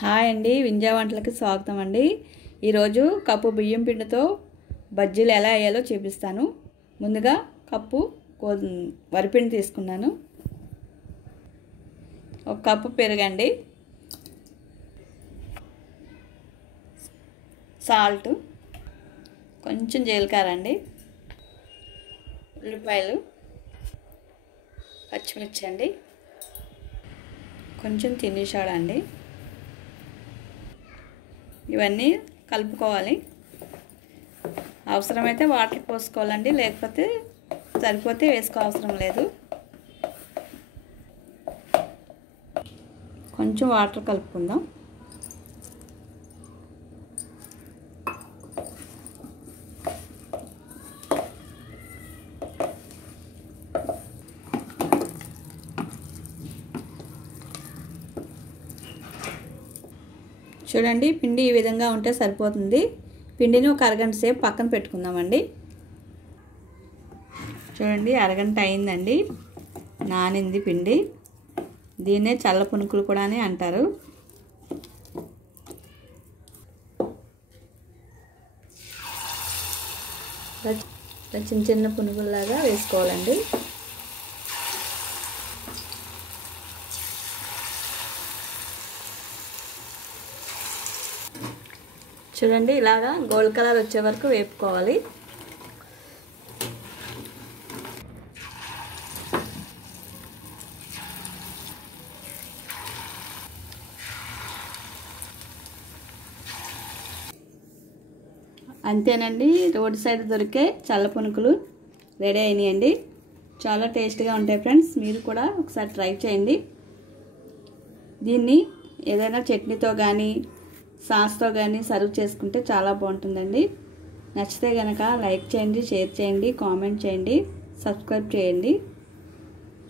Hi అండి, వింజా వంటలకి స్వాగతం అండి. ఈరోజు కప్పు బియ్యం పిండితో బజ్జీలు ఎలా వేయాలో చూపిస్తాను. ముందుగా కప్పు వరిపిండి తీసుకున్నాను. ఒక కప్పు పెరుగండి, సాల్ట్, కొంచెం జీలకర్ర అండి, ఉల్లిపాయలు, పచ్చిమిర్చి అండి, కొంచెం తిని సోడా అండి. ఇవన్నీ కలుపుకోవాలి. అవసరమైతే వాటర్ పోసుకోవాలండి, లేకపోతే సరిపోతే వేసుకోవసరం లేదు. కొంచెం వాటర్ కలుపుకుందాం. చూడండి, పిండి ఈ విధంగా ఉంటే సరిపోతుంది. పిండిని ఒక అరగంట సేపు పక్కన పెట్టుకుందామండి. చూడండి, అరగంట అయిందండి. నానింది పిండి. దీన్నే చల్ల పునుకులు కూడా అని అంటారు. చిన్న చిన్న పునుగుల్లాగా వేసుకోవాలండి. చూడండి, ఇలాగా గోల్డ్ కలర్ వచ్చే వరకు వేపుకోవాలి. అంతేనండి, రోడ్ సైడ్ దొరికే చల్ల పునుకులు రెడీ అయినాయండి. చాలా టేస్ట్గా ఉంటాయి ఫ్రెండ్స్. మీరు కూడా ఒకసారి ట్రై చేయండి. దీన్ని ఏదైనా చట్నీతో కానీ సాస్తో కానీ సర్వ్ చేసుకుంటే చాలా బాగుంటుందండి. నచ్చితే కనుక లైక్ చేయండి, షేర్ చేయండి, కామెంట్ చేయండి, సబ్స్క్రైబ్ చేయండి.